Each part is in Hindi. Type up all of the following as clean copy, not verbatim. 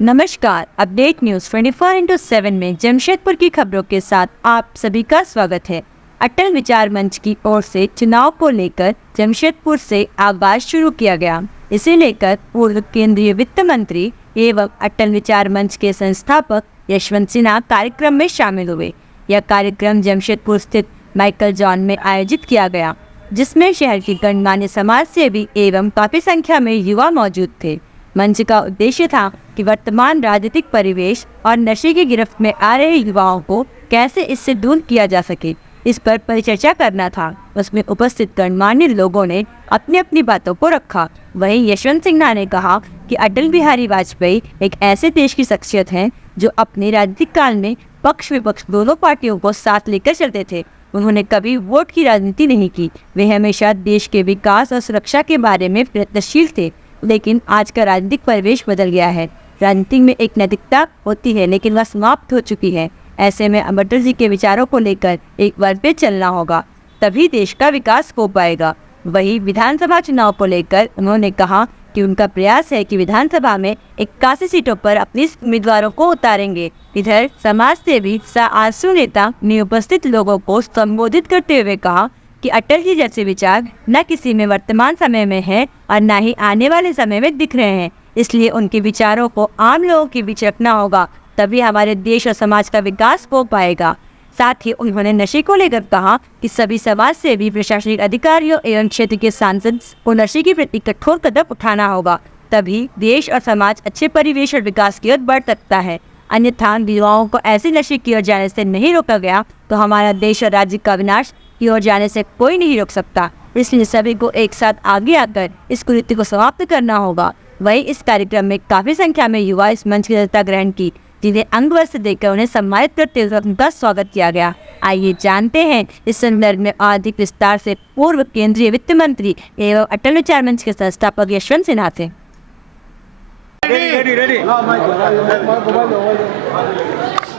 नमस्कार, अपडेट न्यूज 24/7 में जमशेदपुर की खबरों के साथ आप सभी का स्वागत है। अटल विचार मंच की ओर से चुनाव को लेकर जमशेदपुर से आगाज शुरू किया गया। इसे लेकर पूर्व केंद्रीय वित्त मंत्री एवं अटल विचार मंच के संस्थापक यशवंत सिन्हा कार्यक्रम में शामिल हुए। यह कार्यक्रम जमशेदपुर स्थित माइकल जॉन में आयोजित किया गया, जिसमें शहर की गणमान्य समाज सेवी एवं काफी संख्या में युवा मौजूद थे। मंच का उद्देश्य था कि वर्तमान राजनीतिक परिवेश और नशे की गिरफ्त में आ रहे युवाओं को कैसे इससे दूर किया जा सके, इस पर परिचर्चा करना था। उसमें उपस्थित गणमान्य लोगों ने अपनी अपनी बातों को रखा। वहीं यशवंत सिन्हा ने कहा कि अटल बिहारी वाजपेयी एक ऐसे देश की शख्सियत हैं जो अपने राजनीतिक काल में पक्ष विपक्ष दोनों पार्टियों को साथ लेकर चलते थे। उन्होंने कभी वोट की राजनीति नहीं की। वे हमेशा देश के विकास और सुरक्षा के बारे में प्रयत्नशील थे। लेकिन आज का राजनीतिक परिवेश बदल गया है। राजनीति में एक नैतिकता होती है, लेकिन वह समाप्त हो चुकी है। ऐसे में अटल जी के विचारों को लेकर एक बार फिर चलना होगा, तभी देश का विकास हो पाएगा। वहीं विधानसभा चुनाव को लेकर उन्होंने कहा कि उनका प्रयास है कि विधानसभा में 81 सीटों पर अपने उम्मीदवारों को उतारेंगे। इधर समाज सेवी आंसू नेता ने उपस्थित लोगों को संबोधित करते हुए कहा कि अटल जी जैसे विचार न किसी में वर्तमान समय में है और न ही आने वाले समय में दिख रहे हैं। इसलिए उनके विचारों को आम लोगों के बीच रखना होगा, तभी हमारे देश और समाज का विकास हो पाएगा। साथ ही उन्होंने नशे को लेकर कहा कि सभी समाज सेवी, प्रशासनिक अधिकारियों एवं क्षेत्र के सांसद को नशे के प्रति कठोर कदम उठाना होगा, तभी देश और समाज अच्छे परिवेश और विकास की ओर बढ़ सकता है। अन्यथा युवाओं को ऐसे नशे की ओर जाने से नहीं रोका गया तो हमारा देश और राज्य का विनाश की ओर जाने से कोई नहीं रोक सकता। इसलिए सभी को एक साथ आगे आकर इस कुरीति को समाप्त करना होगा। वहीं इस कार्यक्रम में काफी संख्या में युवा इस मंच की सदस्यता ग्रहण की, जिन्हें अंग वस्त्र देकर उन्हें सम्मानित करते हुए उनका स्वागत किया गया। आइए जानते हैं इस संदर्भ में अधिक विस्तार से पूर्व केंद्रीय वित्त मंत्री एवं अटल विचार मंच के संस्थापक यशवंत सिन्हा से।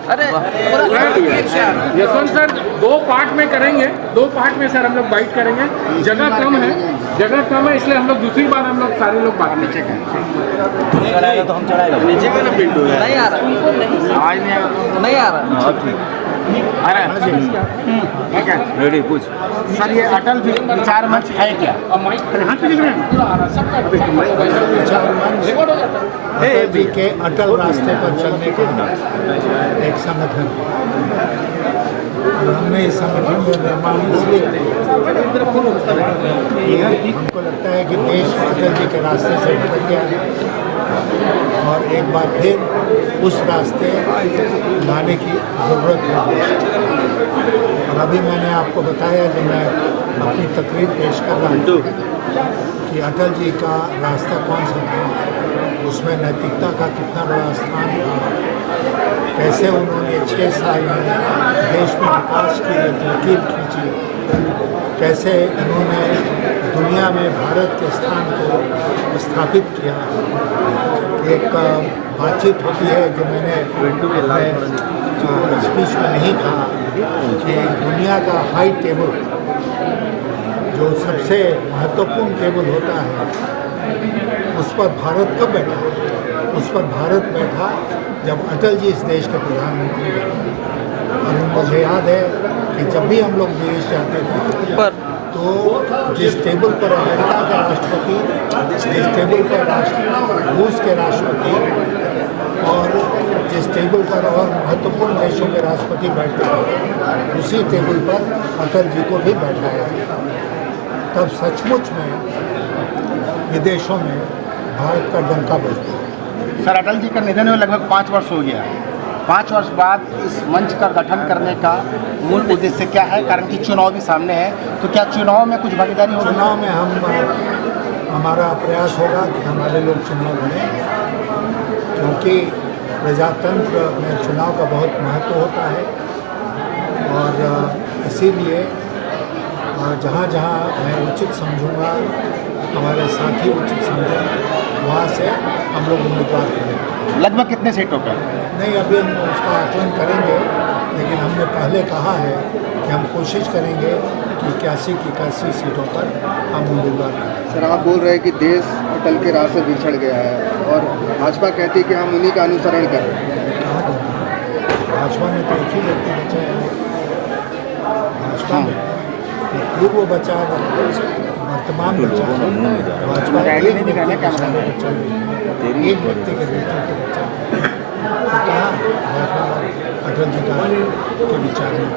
अरे यशवंत सर, दो पार्ट में करेंगे, दो पार्ट में सर हम लोग बाइट करेंगे। जगह कम है, इसलिए हम लोग दूसरी बार हम लोग सारे लोग बात नीचे करेंगे तो हम चढ़ाएगा नीचे का ना पिंटू है। नहीं आ रहा, आज नहीं आ रहा। अरे ठीक है, रेडी पूछ सर। ये अटल विचार मंच है क्या? अटल के अटल रास्ते पर चलने का एक संगठन और हमने इस संगठन का निर्माण इसलिए हमको लगता है कि देश अटल जी के रास्ते से भटक गया है और एक बार फिर उस रास्ते लाने की ज़रूरत है। और अभी मैंने आपको बताया जब मैं अपनी तकरीर पेश कर रहा हूँ कि अटल जी का रास्ता कौन सा था, उसमें नैतिकता का कितना बड़ा स्थान था, कैसे उन्होंने 6 साल में देश में विकास की एक लकीर खींची, कैसे उन्होंने दुनिया में भारत के स्थान को स्थापित किया। एक बातचीत होती है जो मैंने स्पीच में नहीं कहा कि दुनिया का हाई टेबल, जो सबसे महत्वपूर्ण टेबल होता है, उस पर भारत कब बैठा? उस पर भारत बैठा जब अटल जी इस देश के प्रधानमंत्री बने। और मुझे याद है कि जब भी हम लोग विदेश जाते थे तो जिस टेबल पर अमेरिका का राष्ट्रपति, जिस टेबल पर रूस के राष्ट्रपति और जिस टेबल पर और महत्वपूर्ण देशों के राष्ट्रपति बैठते थे, उसी टेबल पर अटल जी को भी बैठाया गया। तब सचमुच में विदेशों में भारत का डंका बजता है। सर, अटल जी का निधन हुए लगभग 5 वर्ष हो गया। 5 वर्ष बाद इस मंच का गठन करने का मूल उद्देश्य क्या है? कारण कि चुनाव भी सामने है, तो क्या चुनाव में कुछ भागीदारी होगी? चुनाव में हमारा प्रयास होगा कि हमारे लोग चुनाव लड़ें, क्योंकि प्रजातंत्र में चुनाव का बहुत महत्व होता है। और इसीलिए जहाँ जहाँ मैं उचित समझूंगा, हमारे साथी उचित समझें, वहाँ से हम लोग उम्मीदवार करेंगे। लगभग कितने सीटों पर? नहीं, अभी हम उसका आकलन करेंगे, लेकिन हमने पहले कहा है कि हम कोशिश करेंगे कि 81 की 81 सीटों पर हम उम्मीदवार करें। सर, आप बोल रहे हैं कि देश अटल के राह से बिछड़ गया है और भाजपा कहती है कि हम उन्हीं का अनुसरण कर रहे हैं। कहाँ बोल रहे हैं? भाजपा में तो एक ही व्यक्ति बचा है, भाजपा में पूर्व बचा है, वर्तमान बचा है, भाजपा एक व्यक्ति के सामने बचा है, एक व्यक्ति के नेतृत्व बचा है। तो कहाँ भाजपा अटल जी के विचार में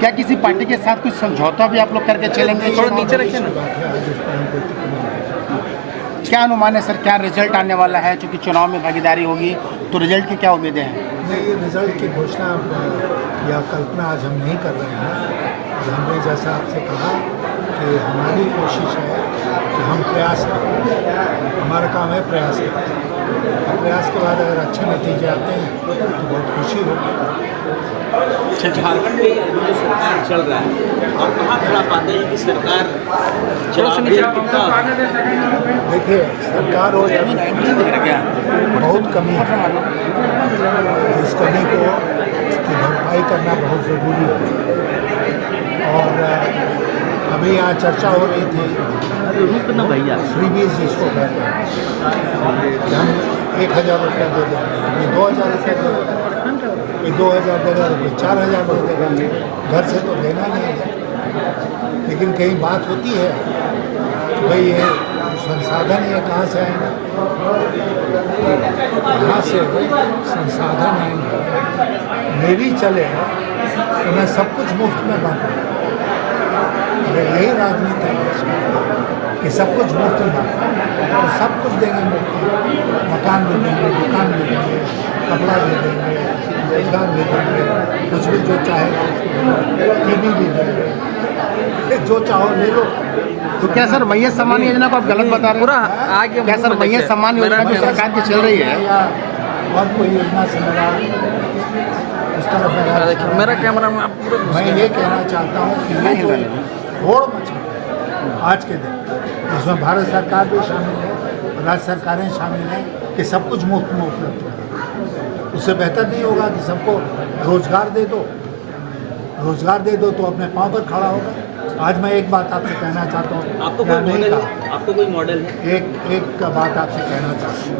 क्या किसी पार्टी के साथ कुछ समझौता भी आप लोग करके चलेंगे? थोड़ा नीचे रखिए ना। बात है, आज उस पर हम कोई टिप्पणी नहीं करेंगे। क्या अनुमान है सर, क्या रिजल्ट आने वाला है? क्योंकि चुनाव में भागीदारी होगी तो रिजल्ट की क्या उम्मीदें हैं? नहीं, ये रिजल्ट की घोषणा या कल्पना आज हम नहीं कर रहे हैं। और हमने जैसा आपसे कहा कि हमारी कोशिश है कि हम प्रयास करें, हमारा काम है प्रयास करें। और प्रयास के बाद अगर अच्छे नतीजे आते हैं तो बहुत खुशी होगी। झारखंड में जो सरकार चल रहा है, आप कहाँ खड़ा पाते हैं कि सरकार चला रही है? कितना देखिए, सरकार हो या बहुत कमी है, इस कमी को की भरपाई करना बहुत ज़रूरी है। और अभी यहाँ चर्चा हो रही थी भैया फ्रीबीज जिसको कहते हैं, कि हम 1000 रुपया दे देंगे, 2000 रुपया दे देंगे, 2000 देगा, 4000 दे देगा, घर से तो देना नहीं है। लेकिन कहीं बात होती है कि भाई ये संसाधन ये कहाँ से आएंगे, कहाँ से संसाधन आएंगे। मेरी चले तो मैं सब कुछ मुफ्त में बांटूँ। अगर यही राजनीति है कि सब कुछ मुफ्त में बांटूँ तो सब कुछ देंगे मुफ्त में, मकान भी देंगे, दुकान भी देंगे, कपड़ा भी देंगे, रोजगार भी देंगे, कुछ भी जो चाहेगा टीवी भी देंगे, जो चाहो ले लो। तो क्या सर मैया सम्मान योजना को आप गलत बता रहे हैं? क्या सर मैया सम्मान योजना जो सरकार की चल रही है या और कोई योजना से मेरा उस तरफ मेरा कैमरा में आप पूरा मैं ये कहना चाहता हूँ कि ये जो होड़ मच गई आज के दिन, जिसमें भारत सरकार भी शामिल है, राज्य सरकारें शामिल हैं, कि सब कुछ मुफ्त में उपलब्ध है। उससे बेहतर नहीं होगा कि सबको रोजगार दे दो, रोजगार दे दो तो अपने पाँव पर खड़ा होगा। आज मैं एक बात आपसे कहना चाहता हूँ, आपको कोई मॉडल है? आपको कोई मॉडल है? एक बात आपसे कहना चाहता हूँ।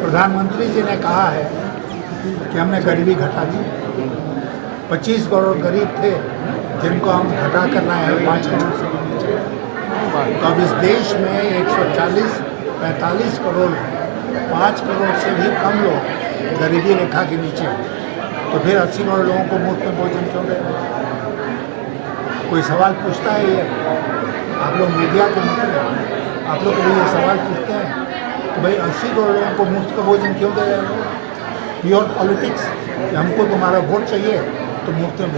प्रधानमंत्री जी ने कहा है कि हमने गरीबी घटा दी। 25 करोड़ गरीब थे जिनको हम घटा कर लाए हैं 5 करोड़ से भी नीचे। तो अब इस देश में 140-45 करोड़ 5 करोड़ से भी कम लोग गरीबी रेखा के नीचे हैं। तो फिर 80 करोड़ लोगों को मुफ्त में भोजन क्यों दे रहे हैं? कोई सवाल पूछता है? ये आप लोग मीडिया के मित्र हैं, आप लोग को ये सवाल पूछते हैं कि भाई 80 करोड़ लोगों को मुफ्त का भोजन क्यों दे रहे हो? प्योर पॉलिटिक्स कि हमको तुम्हारा वोट चाहिए तो मुफ्त में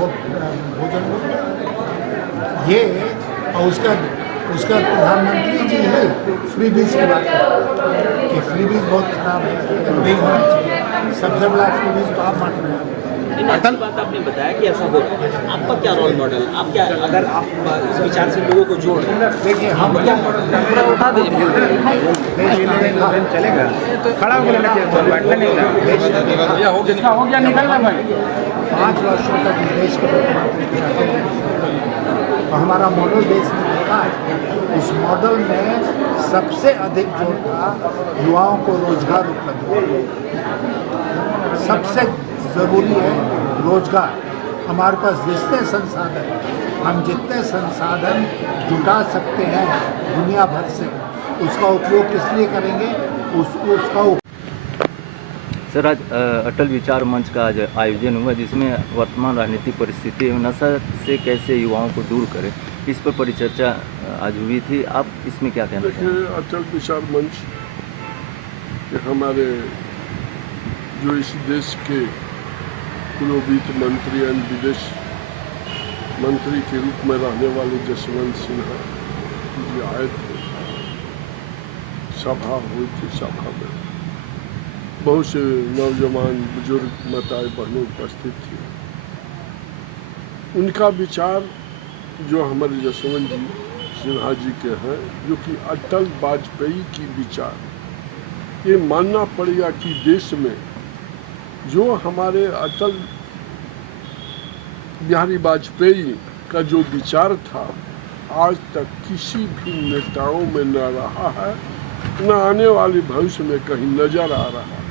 भोजन हो। ये और उसका प्रधानमंत्री जी है फ्रीबीज की बात करते कि फ्रीबीज बहुत खराब है, नहीं होना चाहिए। सबसे बड़ा फ्रीबीज तो आप बांट रहे हैं। अटल बात आपने बताया कि ऐसा हो रहा है, आपका क्या रोल मॉडल? आप क्या, अगर आप इस विचार से लोगों को जोड़ रहे हैं, देखिए हम क्या पूरा उठा दीजिए, चलेगा तो खड़ा होकर लेना चाहिए, बैठना नहीं था। भैया हो गया निकलना भाई। 5 वर्षों तक देश के मुख्यमंत्री थे और हमारा मॉडल देश ने देखा है। उस मॉडल में सबसे अधिक जोर था युवाओं को रोजगार उपलब्ध कराना। सबसे ज़रूरी है रोजगार। हमारे पास जितने संसाधन, हम जितने संसाधन जुटा सकते हैं दुनिया भर से, उसका उपयोग किस लिए करेंगे? उसका सर, आज अटल विचार मंच का आज आयोजन हुआ जिसमें वर्तमान राजनीतिक परिस्थिति एवं नशा से कैसे युवाओं को दूर करें, इस पर परिचर्चा आज हुई थी। आप इसमें क्या कहना चाहेंगे? देखिए, अटल विचार मंच ये हमारे जो इस देश के पूर्व वित्त मंत्री एवं विदेश मंत्री के रूप में रहने वाले जसवंत सिन्हा जी आए थे। सभा हुई थी, सभा में बहुत से नौजवान बुजुर्ग माताएं बहनें उपस्थित थी। उनका विचार जो हमारे जसवंत जी सिन्हा जी के हैं, जो कि अटल वाजपेयी की विचार, ये मानना पड़ेगा कि देश में जो हमारे अटल बिहारी वाजपेयी का जो विचार था आज तक किसी भी नेताओं में न रहा है, न आने वाले भविष्य में कहीं नजर आ रहा है।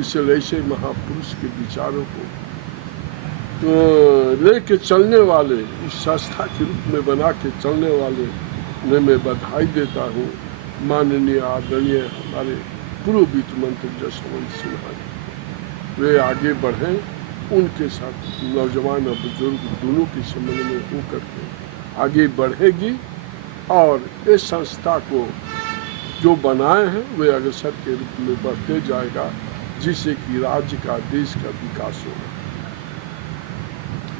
इसलिए ऐसे महापुरुष के विचारों को लेके चलने वाले, इस संस्था के रूप में बना के चलने वाले ने मैं बधाई देता हूँ। माननीय आदरणीय हमारे पूर्व वित्त मंत्री जसवंत सिन्हा जी, वे आगे बढ़ें, उनके साथ नौजवान और बुजुर्ग दोनों के संबंध में होकर के आगे बढ़ेगी और इस संस्था को जो बनाए हैं वे अग्रसर के रूप में बढ़ते जाएगा, जिससे कि राज्य का, देश का विकास होगा।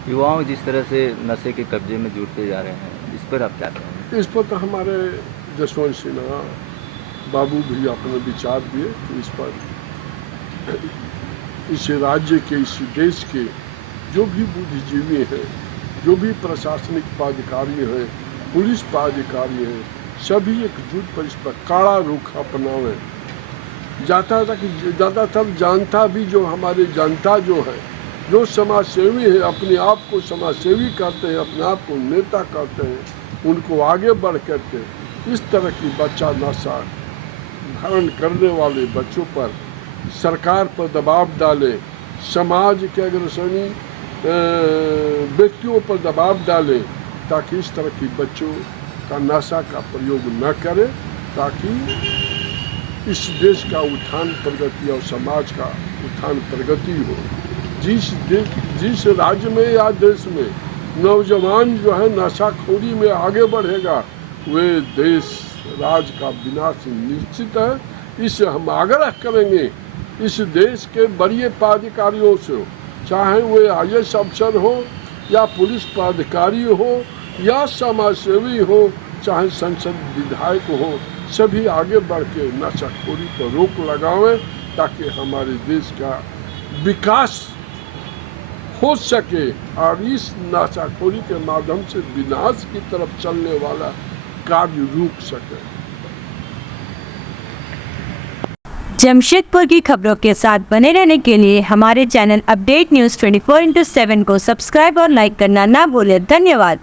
युवाओं जिस तरह से नशे के कब्जे में जुड़ते जा रहे हैं, इस पर आप क्या कहेंगे? इस पर तो हमारे जसवंत सिन्हा बाबू भी अपने विचार दिए कि इस पर इस राज्य के, इस देश के जो भी बुद्धिजीवी हैं, जो भी प्रशासनिक पदाधिकारी हैं, पुलिस पदाधिकारी हैं, सभी एकजुट पर इस पर कड़ा रुख अपनावें। जाता था कि ज़्यादातर जनता भी, जो हमारे जनता जो है, जो समाज सेवी है, अपने आप को समाज सेवी करते हैं, अपने आप को नेता करते हैं, उनको आगे बढ़ करके इस तरह की बच्चा नशा धारण करने वाले बच्चों पर सरकार पर दबाव डाले, समाज के अग्रसनी व्यक्तियों पर दबाव डाले, ताकि इस तरह की बच्चों का नशा का प्रयोग न करें, ताकि इस देश का उत्थान प्रगति और समाज का उत्थान प्रगति हो। जिस राज्य में या देश में नौजवान जो है नशाखोरी में आगे बढ़ेगा, वे देश राज्य का विनाश निश्चित है। इससे हम आग्रह करेंगे इस देश के बड़े पदाधिकारियों से, चाहे वे IAS अफसर हो या पुलिस पदाधिकारी हो या समाज सेवी हो, चाहे संसद विधायक हो, सभी आगे बढ़ के नशाखोरी पर रोक लगावें, ताकि हमारे देश का विकास हो सके और इस नशाखोरी के माध्यम से विनाश की तरफ चलने वाला कार्य रुक सके। जमशेदपुर की खबरों के साथ बने रहने के लिए हमारे चैनल अपडेट न्यूज़ 24/7 को सब्सक्राइब और लाइक करना ना भूलें। धन्यवाद।